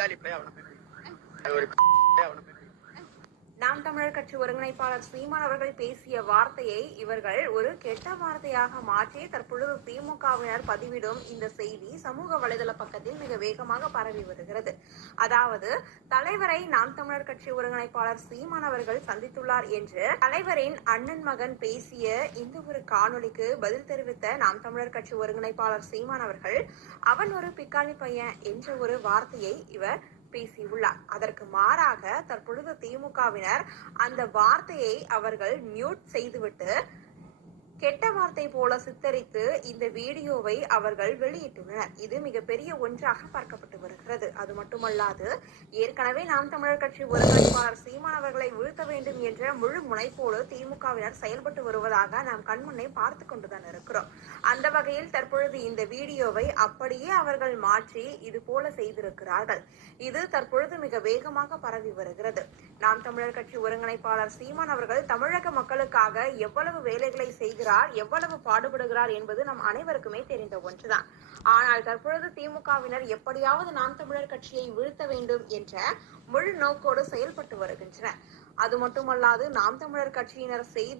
பிக்காளி பையன் அவனை ஒரு அவனை நாம் தமிழர் கட்சி ஒருங்கிணைப்பாளர் சீமான் அவர்கள் பேசிய வார்த்தையை இவர்கள் ஒரு கெட்ட வார்த்தையாக மாற்றி தற்பொழுது திமுகவினர் பதிவிடும் இந்த செய்தி சமூக வலைதள பக்கத்தில் மிக வேகமாக பரவி வருகிறது. அதாவது தலைவரை நாம் தமிழர் கட்சி ஒருங்கிணைப்பாளர் சீமான் அவர்கள் சந்தித்துள்ளார் என்று தலைவரின் அண்ணன் மகன் பேசிய இந்த ஒரு காணொளிக்கு பதில் தெரிவித்த நாம் தமிழர் கட்சி ஒருங்கிணைப்பாளர் சீமான் அவர்கள் அவன் ஒரு பிக்காளி பையன் என்ற ஒரு வார்த்தையை இவர் பேசியுள்ளார். அதற்கு மாறாக தற்பொழுது திமுகவினர் அந்த வார்த்தையை அவர்கள் மியூட் செய்துவிட்டு கெட்ட வார்த்தை போல சித்தரித்து இந்த வீடியோவை அவர்கள் வெளியிட்டுள்ளனர். இது மிகப்பெரிய ஒன்றாக பார்க்கப்பட்டு வருகிறது. அது மட்டுமல்லாது ஏற்கனவே நாம் தமிழர் கட்சி ஒருங்கிணைப்பாளர் சீமான் அவர்களை வீழ்த்த வேண்டும் என்ற முழு முனைப்போடு திமுகவினர் செயல்பட்டு வருவதாக நாம் கண்முன்னே பார்த்து கொண்டுதான் இருக்கிறோம். அந்த வகையில் தற்பொழுது இந்த வீடியோவை அப்படியே அவர்கள் மாற்றி இது போல செய்திருக்கிறார்கள். இது தற்பொழுது மிக வேகமாக பரவி வருகிறது. நாம் தமிழர் கட்சி ஒருங்கிணைப்பாளர் சீமான் அவர்கள் தமிழக மக்களுக்காக எவ்வளவு வேலைகளை செய்கிறார் எவ்வளவு பாடுபடுகிறார் என்பது நம் அனைவருக்குமே தெரிந்த ஒன்றுதான். ஆனால் தற்பொழுது திமுகவினர் எப்படியாவது நாம் தமிழர் கட்சியை வீழ்த்த வேண்டும் என்ற முழு நோக்கோடு செயல்பட்டு வருகின்றனர். அது மட்டுமல்லாது நாம் தமிழர் கட்சியினர் செய்தி